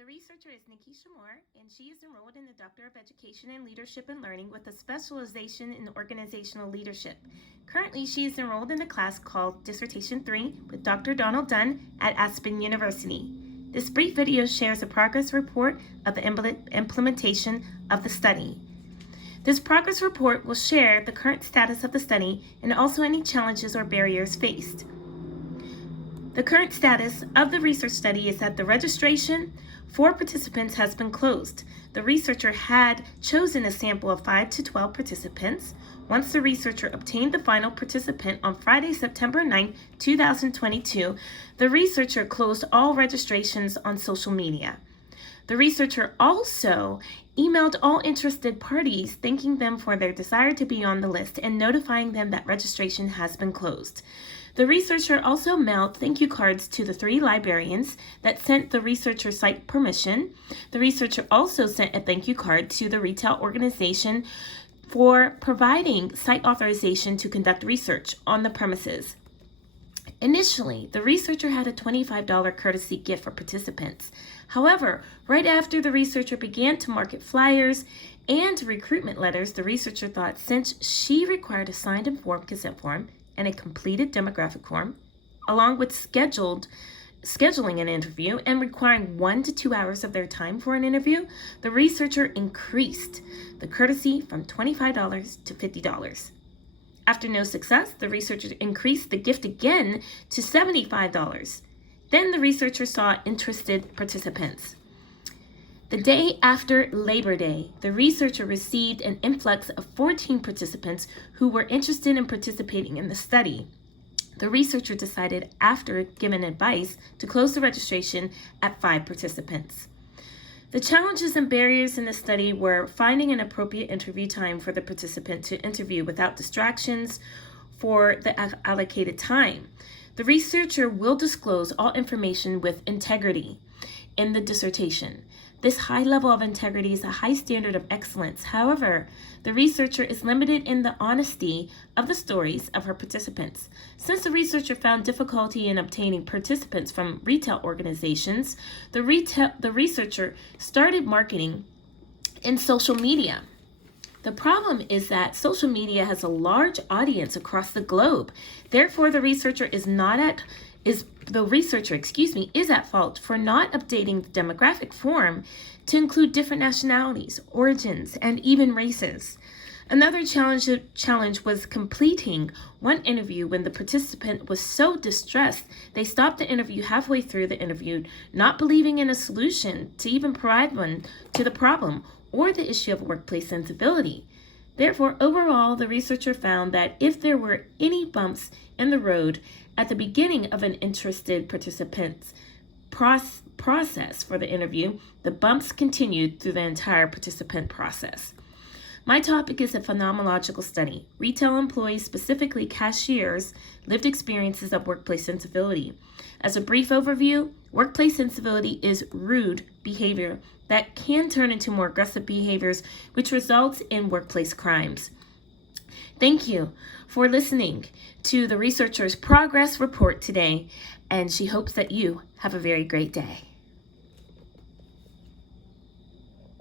The researcher is Nikesha Moore, and she is enrolled in the Doctor of Education in Leadership and Learning with a specialization in organizational leadership. Currently, she is enrolled in a class called Dissertation III with Dr. Dunn at Aspen University. This brief video shares a progress report of the implementation of the study. This progress report will share the current status of the study and also any challenges or barriers faced. The current status of the research study is that the registration for participants has been closed. The researcher had chosen a sample of 5 to 12 participants. Once the researcher obtained the final participant on Friday, September 9, 2022, the researcher closed all registrations on social media. The researcher also emailed all interested parties, thanking them for their desire to be on the list and notifying them that registration has been closed. The researcher also mailed thank you cards to the 3 librarians that sent the researcher site permission. The researcher also sent a thank you card to the retail organization for providing site authorization to conduct research on the premises. Initially, the researcher had a $25 courtesy gift for participants. However, right after the researcher began to market flyers and recruitment letters, the researcher thought since she required a signed informed consent form and a completed demographic form, along with scheduling an interview and requiring 1 to 2 hours of their time for an interview, the researcher increased the courtesy from $25 to $50. After no success, the researcher increased the gift again to $75. Then the researcher saw interested participants. The day after Labor Day, the researcher received an influx of 14 participants who were interested in participating in the study. The researcher decided, after giving advice, to close the registration at 5 participants. The challenges and barriers in the study were finding an appropriate interview time for the participant to interview without distractions for the allocated time. The researcher will disclose all information with integrity in the dissertation. This high level of integrity is a high standard of excellence. However, the researcher is limited in the honesty of the stories of her participants. Since the researcher found difficulty in obtaining participants from retail organizations, the researcher started marketing in social media. The problem is that social media has a large audience across the globe. Therefore, the researcher is at fault for not updating the demographic form to include different nationalities, origins, and even races. Another challenge was completing one interview when the participant was so distressed they stopped the interview halfway through the interview, not believing in a solution to even provide one to the problem or the issue of workplace incivility. Therefore, overall, the researcher found that if there were any bumps in the road at the beginning of an interested participant's process for the interview, the bumps continued through the entire participant process. My topic is a phenomenological study, retail employees, specifically cashiers, lived experiences of workplace incivility. As a brief overview, workplace incivility is rude behavior that can turn into more aggressive behaviors, which results in workplace crimes. Thank you for listening to the researcher's progress report today, and she hopes that you have a very great day.